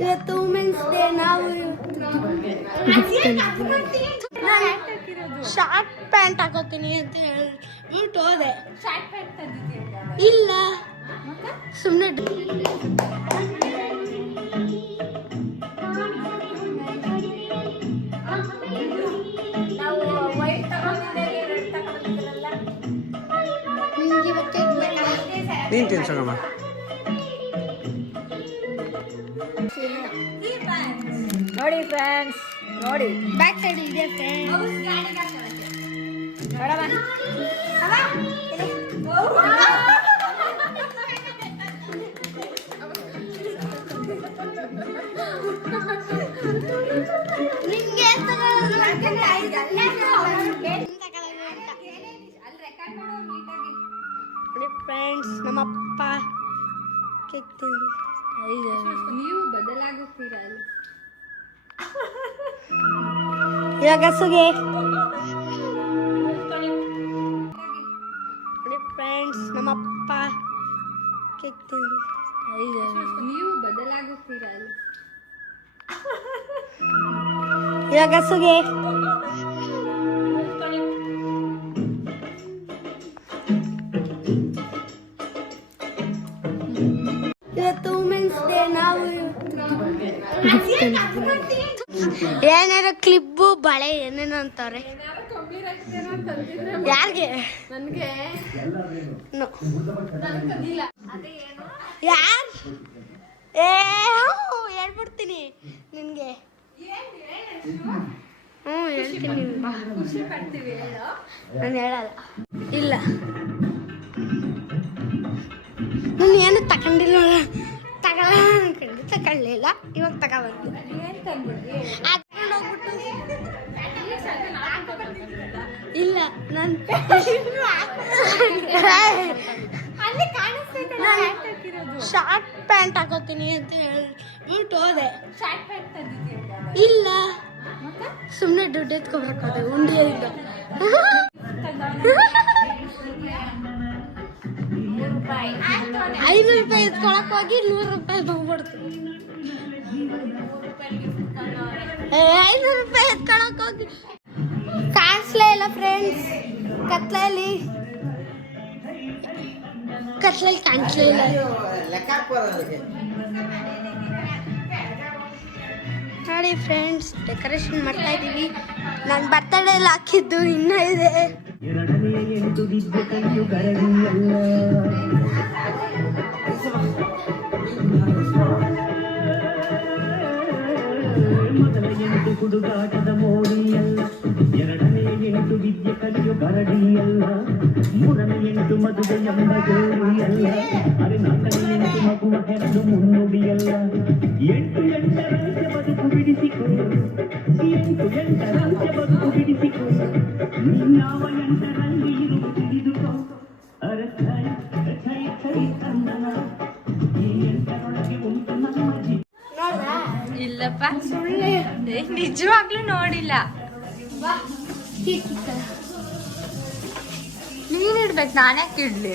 ಇವತ್ತು women's day ನಾವು short pant ಹಾಕೋತೀನಿ ಅಂತ ಹೇಳ್ಬಿಟ್ಟು ಹೋದೆ. ಶಾರ್ಟ್ ಪ್ಯಾಂಟ್ ತಂದಿದ್ದೀಯ ಇಲ್ಲ. ಸುಮ್ಮನೆ ನಾವು ವೈಟ್ ಫ್ರೆಂಡ್ಸ್ ನೋಡಿ ಬ್ಯಾಕ್ ಸೈಡ್ ಇದೆ ಫ್ರೆಂಡ್ಸ್ ನಮ್ಮಪ್ಪ. ಏನ್ ತಗೊಳ್ಳೋದು? ಏನ್ ತಗೊಳ್ಳೋದು ಅಂತ. ನೋಡಿ ಫ್ರೆಂಡ್ಸ್ ನಮ್ಮಪ್ಪ ಕೇಕ್ ತಿಂದು ನೀವು ಬದಲಾಗುತ್ತೀರಲ್ಲ. ಇವಾಗ ಸುಗೆ ನೋಡಿ ಫ್ರೆಂಡ್ಸ್ ನಮ್ಮಪ್ಪ ಕೇಕ್ ತಿಂದು ನೀವು ಬದಲಾಗುತ್ತೀರಲ್ಲ ಇವಾಗ ಸುಗೆ ಇವತ್ತು ಕ್ಲಿಪ್ಪು ಬಳೆ ಏನೇನು ಅಂತಾರೆ ಯಾರಿಗೆ? ನನಗೆ. ಯಾರ್? ಏ ಹೇಳ್ಬಿಡ್ತೀನಿ ನಿನಗೆ. ಹ್ಞೂ ಹೇಳ್ತೀನಿ ನಾನು ಹೇಳಲ್ಲ. ಇಲ್ಲ. ನಾನು ಏನು ತಗೊಂಡಿಲ್ಲ ತಗೊಳ ಅನ್ಕೊಂಡು. ತಗೊಳ್ಳಿಲ್ಲ ಇವಾಗ ತಗೊಬಂದು ಇಲ್ಲ ನಾನು ಅಲ್ಲಿ ಕಾಣಿಸ್ತೈತೆ ನಾನು ಪ್ಯಾಂಟ್ ಹಾಕಿರೋದು. ಶಾರ್ಟ್ ಪ್ಯಾಂಟ್ ಹಾಕೋತೀನಿ ಅಂತ ಹೇಳ್ಬಿಟ್ಟು ಹೋದೆ. ಶಾರ್ಟ್ ಪ್ಯಾಂಟ್ ತಂದಿದ್ದೀಯ ಇಲ್ಲ. ಸುಮ್ಮನೆ ದುಡ್ಡು ಎತ್ಕೊಬರ್ಕೋದೆ ಉಂಡಿಯಿಂದ ಐನೂರು ರೂಪಾಯಿ ಎತ್ಕೊಳಕ್ ಹೋಗಿ ನೂರು ರೂಪಾಯಿ ಬಂದ್ಬಿಡ್ತು. ಐನೂರು ರೂಪಾಯಿ ಎತ್ಕೊಳಕ್ ಹೋಗಿ. ಕಾಣಿಸ್ಲೇ ಇಲ್ಲ ಫ್ರೆಂಡ್ಸ್ ಕತ್ಲಲ್ಲಿ. ಕತ್ಲಲ್ಲಿ ಕಾಣಿಸ್ಲೇ ಇಲ್ಲ. ನೋಡಿ ಫ್ರೆಂಡ್ಸ್ ಡೆಕೋರೇಷನ್ ಮಾಡ್ತಾ ಇದೀವಿ ನಾನು ಬರ್ತಡೇ ಎಲ್ಲ ಹಾಕಿದ್ದು ಇನ್ನೂ ಇದೆ. ಹುಡುಗಾಟದ ಮೋಡಿಯಲ್ಲ ಎರಡನೇ ಎಂಟು ವಿದ್ಯೆ ಕಲಿಯು ಗರಡಿಯಲ್ಲ ಮೂರನೇ ಎಂಟು ಮದುವೆ ಎಂಬ ಜೋಡಿಯಲ್ಲ ಅರೆ ನಾಲ್ಕನೇ ಎಂಟು ಮಗುವ ಹೆರಡು ಮುನ್ನುಡಿಯಲ್ಲ ಎಂಟು ಎಂಟ ರಾಜ್ಯ ಬದುಕು ಬಿಡಿಸಿಕೊ ಎಂಟು ಎಂಟ ರಾಜ್ಯ ಬದುಕು ಬಿಡಿಸಿಕೊ ನೀನ್ಯಾವ ಎಂಟರಲ್ಲಿ ಇರುವುದು ತಿಳಿದುಕೋ ಅರೆ ಇಲ್ಲಪ್ಪ. ನಿಜವಾಗ್ಲೂ ನೋಡಿಲ್ಲ. ನೀನ್ ಇಡ್ಬೇಕು ನಾನ್ಯಾಕೆ ಇಡ್ಲಿ?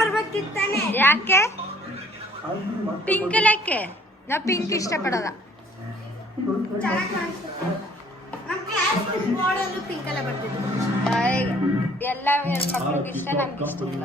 ಬರ್ಬೇಕಿತ್ತಾನೆ? ಯಾಕೆ? ಪಿಂಕ್ ಲೆಕ್ಕೆ? ನಾ ಪಿಂಕ್ ಇಷ್ಟಪಡಲ್ಲ. ಎಲ್ಲ ಮಕ್ಕಳಿಗೆ ಇಷ್ಟ ನಮ್ಗೆ ಇಷ್ಟ ಇಲ್ಲ.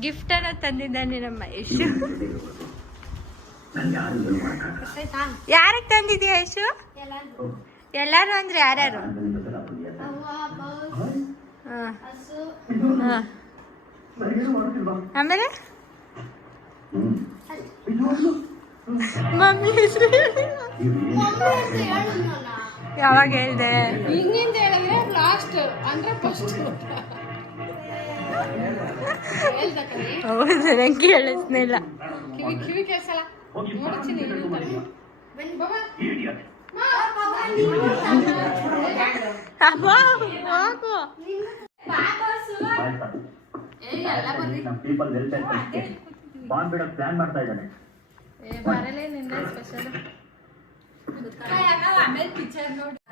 ಗಿಫ್ಟ್ ಅನ್ನ ತಂದಿದ್ದಾನೆ ನಮ್ಮ ಯಶು ಯಾರಿಗೆ ತಂದಿದ್ಯಾ ಯಶು? ಎಲ್ಲಾರು. ಅಂದ್ರೆ ಯಾರ್ಯಾರು? ಆಮೇಲೆ? ಮಮ್ಮಿ ಹೆಸರು ಯಾವಾಗ ಹೇಳ್ದೆ? ಹಿಂಗಿಂದ ಹೇಳಿದ್ರೆ ಲಾಸ್ಟ್ ಅಂದ್ರೆ ಫಸ್ಟ್ ಹೌದು ನಂಗೆ ಕೇಳಿಸ್ನಿಲ್ಲ ಕಿವಿ ಕಿವಿ ಕೇಳಿಸಲ್ಲ ನೋಡ್ತೀನಿ ಬನ್ನಿ ಬಾಬಾ ಅಮ್ಮ ಹೋಗು ನಮ್ಮ ಪೀಪಲ್ ವೆಲ್ಫೇರ್ ಬಿಡಕ್ ಪ್ಲಾನ್ ಮಾಡ್ತಾ ಇದ್ದಾನೆ. ಬರಲೇ ನಿಂದ ಸ್ಪೆಷಲ್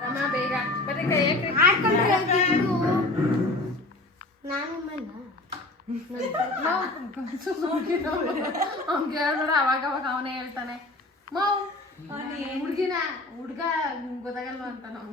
ಅಮ್ಮ ಬೇಗ. ಬರ್ರಿ ಕೈ ನಾನು? ಅವ್ನ್ ಕೇಳ್ಬೇಡ ಅವಾಗ ಅವಾಗ ಅವನೇ ಹೇಳ್ತಾನೆ. ಮೌ ಹುಡ್ಗಿನ ಹುಡ್ಗ ಗೊತ್ತಾಗಲ್ವ ಅಂತ ನಾವು.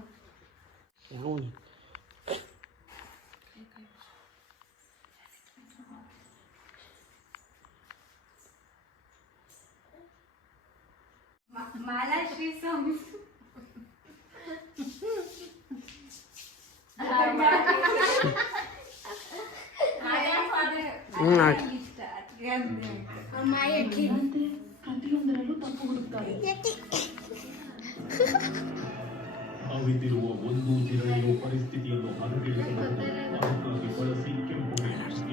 ಅವಿತಿರುವ ಒಂದು ಜಿರಳೆಯು ಪರಿಸ್ಥಿತಿಯನ್ನು ಹದಗೆಡಿಸಬಹುದು ಅದಕ್ಕಾಗಿ ಬಳಸಿ ಕೆಂಪು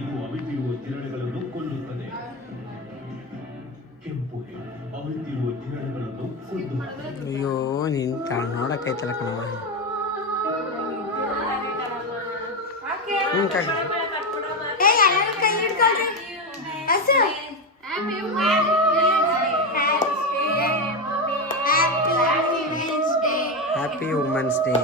ಇದು ಅವಿತಿರುವ ಜಿರಳೆಗಳನ್ನು ಕೊಲ್ಲುತ್ತದೆ. ಕೆಂಪು ಅವಿತಿರುವ ಜಿರಳೆಗಳನ್ನು ಅಯ್ಯೋ ನಿಂತ ನೋಡಕ್ಕೈತಲ್ಲ ಕಣವ ಹ್ಯಾಪಿ ವುಮೆನ್ಸ್ ಡೇ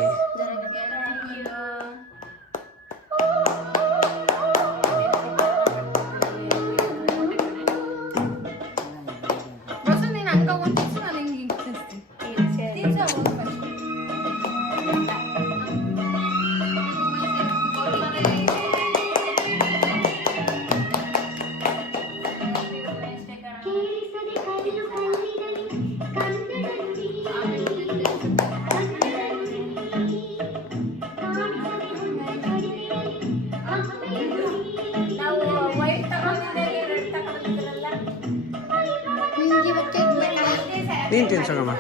你点这个吗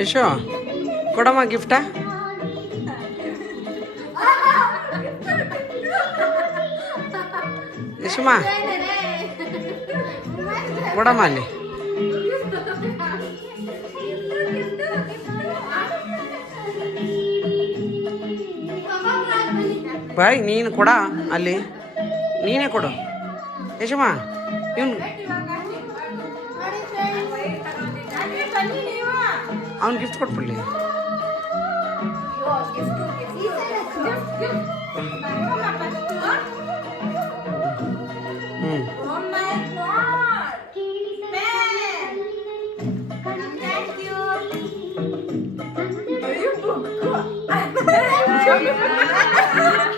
ಯಶು ಕೊಡಮ್ಮ ಗಿಫ್ಟಾ ಯಶಮ್ಮ ಕೊಡಮ್ಮ ಅಲ್ಲಿ. ಬಾಯ್ ನೀನು ಕೊಡ ಅಲ್ಲಿ. ನೀನೇ ಕೊಡು. ಯಶಮ್ಮ ಇವನು ಅವ್ನು ಗಿಫ್ಟ್ ಕೊಟ್ಬಿಡ್ಲಿ ಹ್ಞೂ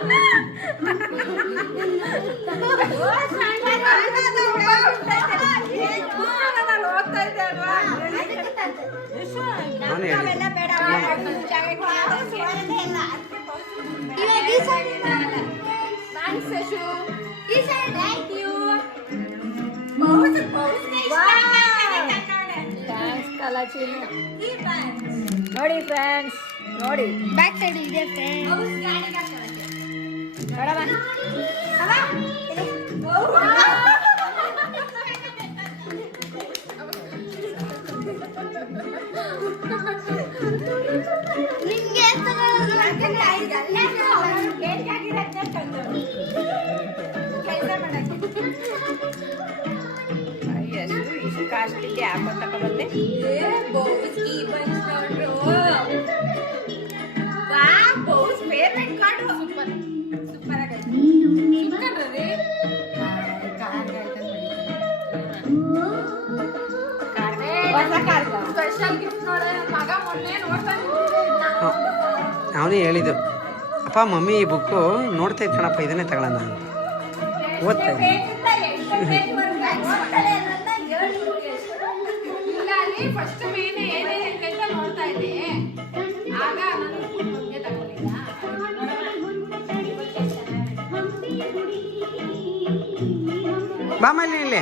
ನಾನು ಅಲ್ಲ ಚೀನು ನೋಡಿ ಫ್ರೆಂಡ್ಸ್ ನೋಡಿ ಬ್ಯಾಕ್ ಸೈಡ್ ಇದೆ ಫ್ರೆಂಡ್ಸ್ ನೋಡಮ್ಮ ಎಷ್ಟು ಇಷ್ಟು ಕಾಸ್ಟ್ಲಿಗೆ ಯಾಕೋ ತಗೊಬಂದೆ ಸ್ಪೆಷಲ್ ಗಿಫ್ಟ್ ನೋಡೆ ಮಗ ಮೊನ್ನೆ ನೋಡ್ತಾ ಅವನೇ ಹೇಳಿದ್ದು. ಅಪ್ಪ ಮಮ್ಮಿ ಈ ಬುಕ್ಕು ನೋಡ್ತಾ ಇದ್ಕಣಪ್ಪ ಇದನ್ನೇ ತಗೊಳ್ಳೋಣ ಅಂತ. ಓದ್ತಾ ಇಲ್ಲ ಅಲ್ಲಿ ಫಸ್ಟ್ ಮೇನ್ ಏನೇನಿದೆ ಅಂತ ನೋಡ್ತಾ ಇದ್ದೆ. ಆಗ ನಾನು ನಮ್ಗೆ ತಗೊಳ್ಳಿಲ್ಲ ಬಾಮ ಇಲ್ಲೇ.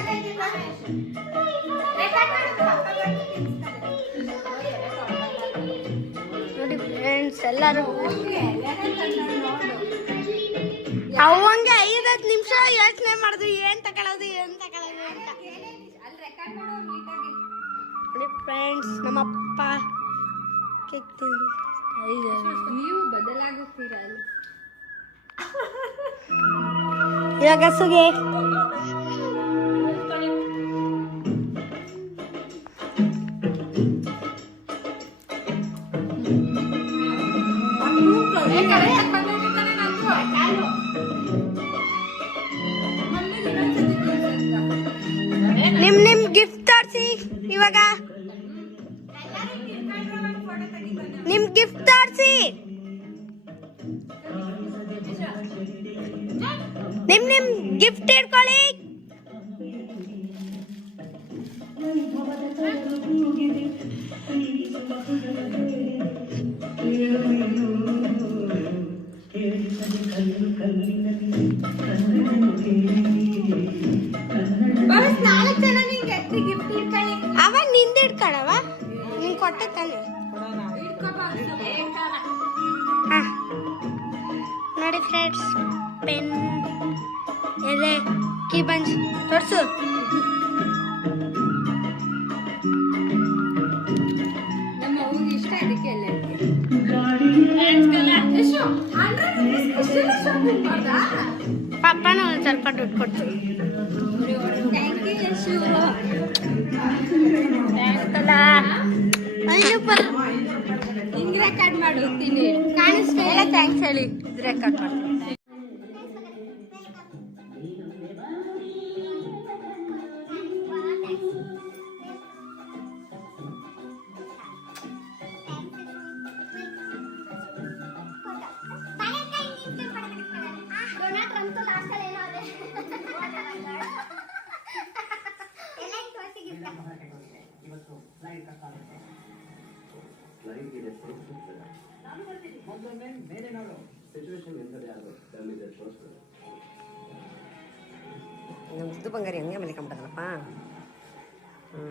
ನೋಡಿ ಫ್ರೆಂಡ್ಸ್ ಎಲ್ಲರೂ. ಅವಂಗೆ ಐದತ್ತು ನಿಮಿಷ ಯೋಚನೆ ಮಾಡಿದ್ರು ಏನ್ ತಗೊಳ್ಳೋದು ಏನ್ ತಗೊಳ್ಳೋದು ಅಂತ ನೋಡಿ ಫ್ರೆಂಡ್ಸ್ ನಮ್ಮಪ್ಪ ಕೇಕ್ ತಿಂದು ನೀವು ಬದಲಾಗುತ್ತೀರಾ ಇವಾಗ ಸುಗೆ ನಿಮ್ ಇವಾಗ ನಿಮ್ ಗಿಫ್ಟ್ ತೋರಿಸಿ. ನಿಮ್ ನಿಮ್ ಗಿಫ್ಟ್ ಇಟ್ಕೊಳ್ಳಿ. ಅವ ತೋರ್ಸು ನಮ್ಮ ಅವ್ರಿಗೆ ಇಷ್ಟ ಅದಕ್ಕೆ ಎಲ್ಲ ಪಪ್ಪನ ಒಂದು ಸ್ವಲ್ಪ ದುಡ್ಡು ಕೊಡ್ತೀನಿ. ರೆಕಾರ್ಡ್ ಮಾಡಿ ಹೋಗ್ತೀನಿ. ಕಾಣಿಸ್ತಾ ಥ್ಯಾಂಕ್ಸ್ ಹೇಳಿ. ರೆಕಾರ್ಡ್ ಮಾಡ್ತೀನಿ ಮುದ್ದು ಬಂಗಾರಿ ಹಂಗೆ ಮಲಿಕೊಂಬಿಟ್ಟದಲ್ಲಪ್ಪ ಹ್ಞೂ